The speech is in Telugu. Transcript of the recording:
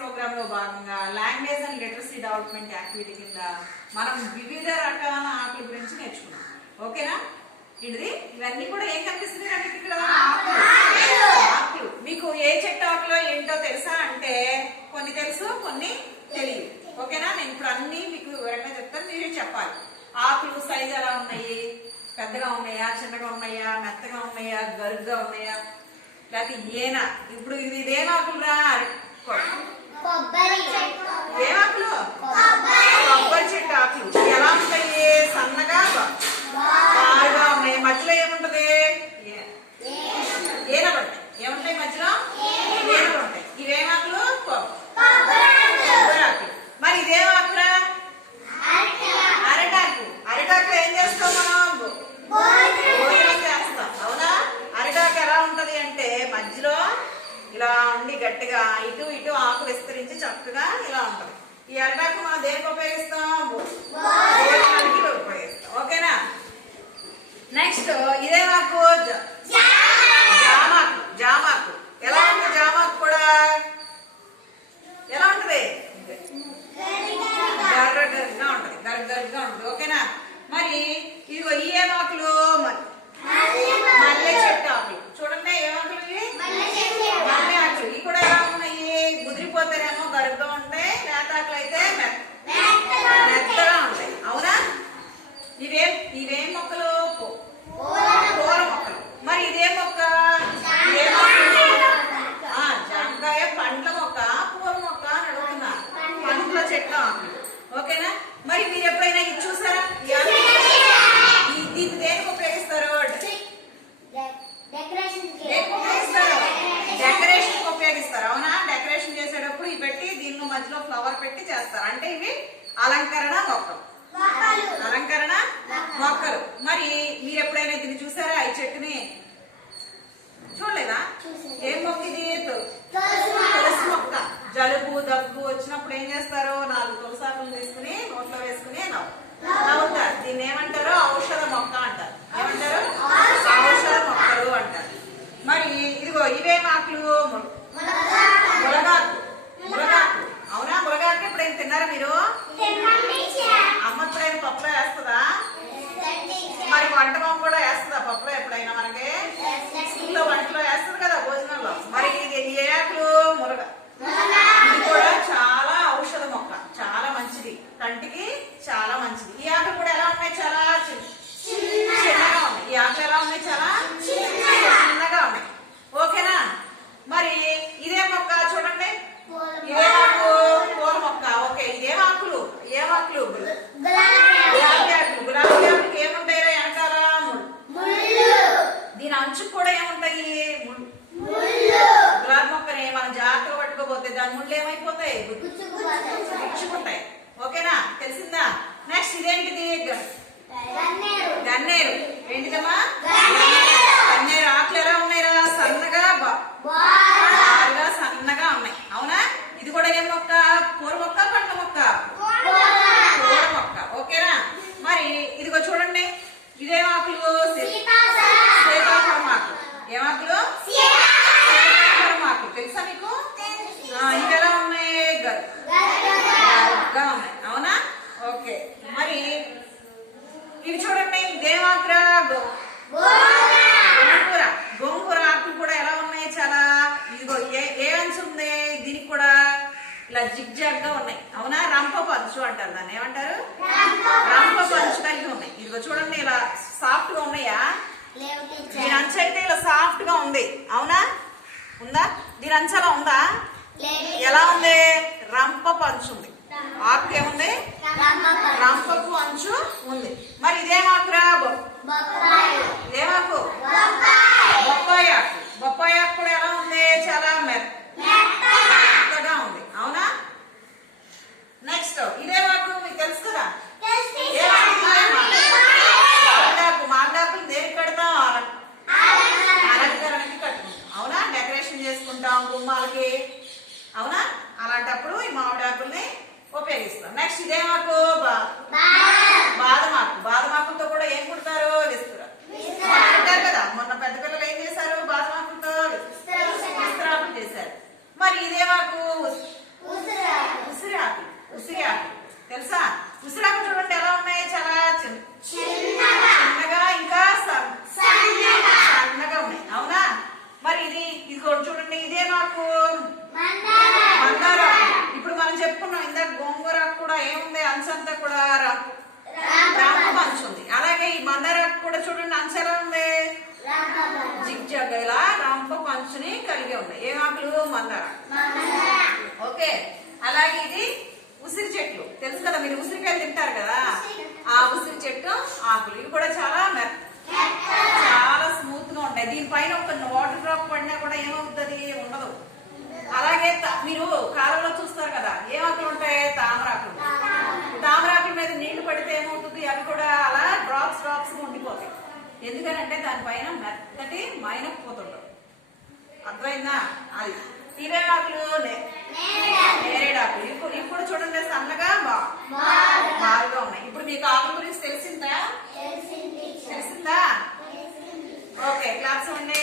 ప్రోగ్రామ్ లో భాగంగా language and literacy development activity కింద మనం వివిధ రకాల ఆకుల గురించి నేర్చుకున్నాం. ఓకేనా? ఇవన్నీ కూడా ఏం కనిపిస్తుంది అంటే ఇక్కడ ఆకులు. మీకు ఏ చెట్టు ఆకులో ఏంటో తెలుసా అంటే కొన్ని తెలుసు, కొన్ని తెలియదు. ఓకేనా? నేను ఇప్పుడు అన్ని మీకు వివరంగా చెప్తాను, మీరు చెప్పాలి. ఆకులు సైజ్ ఎలా ఉన్నాయి, పెద్దగా ఉన్నాయా, చిన్నగా ఉన్నాయా, మెత్తగా ఉన్నాయా, గరుగ్గా ఉన్నాయా, లేకపోతే ఏనా. ఇప్పుడు ఇదేం ఆకులురా? ఏమాకులు? కొబ్బరి చెట్టు ఆకులు. ఎలా ఉంటాయి? సన్నగా బాగా ఉన్నాయి. మధ్యలో ఏముంటది? ఏనలు ఉంటాయి. ఏముంటాయి మధ్యలో? ఏనలు ఉంటాయి. ఇవేమాకులు? కొబ్బరి ఆకులు. మరి ఇదేమాకురా? అరటాకు. అరటాకులో ఏం చేస్తాం మనం? భోజనం చేస్తాం. అవునా? అరటాకు ఎలా ఉంటది అంటే మధ్యలో ఇలా ఉండి గట్టిగా ఇటు ఇటు ఆకు విస్తరించి చక్కగా ఇలా ఉంటది. ఈ అరటాకు మనం దేనికి ఉపయోగిస్తాం? భోజనానికి ఉపయోగిస్తాం. ఓకేనా? నెక్స్ట్ ఇదేమాకు? జామాకు. జామాకు ఎలా ఉంటుంది? జామాకు కూడా ఎలా ఉంటది? గర్రగా ఉంటది. గర్రగా ఉంటది. ఓకేనా? మరి ఇదిగో ఈ ఏమాకులు? మల్లె చెట్టు ఆకులు. చూడండి ఏమాకులు? మల్లె ఆకులు. ఇవి కూడా ఎలా ఉన్నాయి? ముదిరిపోతారేమో, గరుగ్గా ఉంటాయి. లేతాకులు అయితే మెత్తగా ఉంటాయి. అవునా? ఇవేం మొక్కలు? పూల మొక్కలు. మరి ఇదే మొక్క? జామకాయ పండ్ల మొక్క, పూల మొక్క అని అడుగుతున్నా. పండ్ల చెట్ల ఆకులు. ఓకేనా? మరి మీరు ఎప్పుడైనా ఇది చూసారా? దీన్ని దేనికి ఉపయోగిస్తారు? డెకరేషన్ ఉపయోగిస్తారు. అవునా? డెకరేషన్ చేసేటప్పుడు ఇవి పెట్టి దీన్ని మధ్యలో ఫ్లవర్ పెట్టి చేస్తారు. అంటే ఇవి అలంకరణ మొక్కలు. అలంకరణ మొక్కలు. మరి మీరు ఎప్పుడైనా దీన్ని చూసారా? ఈ చెట్టుని చూడలేదా? ఏం మొక్క ఇది? తులసి మొక్క. జలుబు దగ్గు వచ్చినప్పుడు ఏం చేస్తారు? 4 తులసాకులు తీసుకుని నోట్లో వేసుకుని నవ్వుతారు. దీన్ని ఏమంటారు? ఔషధ మొక్క అంటారు. ఏమంటారు? ఔషధ మొక్కలు అంటారు. మరి ఇదిగో ఇవేం ఆకులు? మునగాకు. మునగాకు. అవునా? మునగాకు ఎప్పుడైనా తిన్నారా మీరు? అమ్మ ఎప్పుడైనా పప్పులో వేస్తుందా? మరి వంట బొమ్మ కూడా వేస్తుందా పప్పులో ఎప్పుడైనా? మనకి స్కూల్లో వంటలో వేస్తుంది కదా, భోజనంలో. మరి ఇది ఏ ఆకులు? మునగ. ఇది కూడా చాలా ఔషధ మొక్క. చాలా మంచిది, కంటికి చాలా మంచిది. ఈ ఆకులు కూడా ఎలా ఉన్నాయి? చాలా చిన్నగా ఉన్నాయి. ఈ ఆకులు ఎలా ఉన్నాయి? చాలా చిన్నగా ఉన్నాయి. ఓకేనా? మరి ఇదే మొక్క చూడండి. ఇదే ఆకు? పూల మొక్క. ఓకే. ఇదేం ఆకులు? ఏమాకులు? గులాబీ ఆకులు. గులాబీ ఆకులకి ఏముంటాయి వెనకాల? దీని అంచుకు కూడా ఏముంటాయి? గులాబీ మొక్కని మనం జాగ్రత్తగా పట్టుకోపోతే దాని ముళ్ళు ఏమైపోతాయి? గుచ్చుకుంటాయి. ఓకేనా? తెలిసిందా? నెక్స్ట్ ఇదేంటిది? గన్నేరు. ఏంటిదమ్మా? గన్నేరు ఆకులు ఎలా ఉన్నాయిరా? సన్నగా బాగా సన్నగా ఉన్నాయి. అవునా? ఇది కూడా ఏం మొక్క? పూల మొక్క, పండ్ల మొక్క? పూల మొక్క. ఓకేనా? మరి ఇదిగో చూడండి. ఇదేం ఆకులు? సీతాఫలం ఆకులు. ఏమాకులు? సీతాఫలం ఆకులు. తెలుసా మీకు? ఇవి ఎలా ఉన్నాయి? గరుగ్గా ఉన్నాయి. అవునా? ఓకే. మరి ఇవి చూడండి. ఇదేం ఆకురా? గోంగూర. గోంగూర ఆకులు కూడా ఎలా ఉన్నాయి? చాలా. ఇదిగో ఏ అంచు ఉంది? దీనికి కూడా ఇలా జిగ్జాగ్ గా ఉన్నాయి. అవునా? రంప పంచు అంటారు దాన్ని. ఏమంటారు? రంప పంచు కలిగి ఉన్నాయి. ఇదిగో చూడండి ఇలా సాఫ్ట్ గా ఉన్నాయా? దీని అంచు అయితే ఇలా సాఫ్ట్ గా ఉంది. అవునా? ఉందా? దీని అంచు అలా ఉందా? ఎలా ఉంది? రంప పంచు ఉంది. ఆకు ఏముంది? రంపపు అంచు ఉంది. మరి ఇదేమాకురా? ఇదేమాకు? బొప్పాయి ఆకు. బొప్పాయి ఆకు కూడా ఎలా ఉంది? చాలా మెత్తగా ఉంది. అవునా? నెక్స్ట్ ఇదేమాకు? మీకు తెలుసు కదా? మామిడాకు. మామిడాకులు దేనికి కడతాం? అలంకరణకి కట్టుకుంటాం. అవునా? డెకరేషన్ చేసుకుంటాం గుమ్మాలకి. అవునా? అలాంటప్పుడు ఈ మామిడాకుల్ని ఉపయోగిస్తాం. నెక్స్ట్ ఇదేమాకు? బాదమాకు. బాదమాకులతో కూడా ఏం కుడతారు? విస్తారు కదా. మొన్న పెద్ద పిల్లలు ఏం చేశారు? బాదమాకులతో విస్తరాకులు చేశారు. మరి ఇదేమాకు? చూడండి అంచు ఎలా ఉంది, జిగ్జాగ్ ఇలా రంప పంచుని కలిగి ఉంది. ఏం ఆకులు, మందార. ఓకే, అలాగే ఇది ఉసిరి చెట్లు తెలుసు కదా, మీరు ఉసిరికాయలు తింటారు కదా, ఆ ఉసిరి చెట్టు ఆకులు. ఇవి కూడా చాలా చాలా స్మూత్ గా ఉంటాయి. దీనిపైన ఒక వాటర్ డ్రాప్ పడినా కూడా ఏమవుతుంది, ఉండదు. అలాగే మీరు కాలంలో చూస్తారు కదా, ఏం ఆకులు ఉంటాయి, తామరాకులు. తామరాకుల మీద నీళ్లు పడితే ఏమవుతుంది, అవి కూడా అలా డ్రాప్స్ డ్రాప్స్ ఉండిపోతాయి. ఎందుకనంటే దానిపైన మెత్తటి మైనపోతుంటారు. అర్థమైందా? అది ఇవే ఆకులు, నేరేడాకులు. ఇప్పుడు చూడండి సన్నగా బాగా ఉన్నాయి. ఇప్పుడు మీకు ఆకుల గురించి తెలిసిందా? ఓకే, క్లాప్స్ ఇవ్వండి.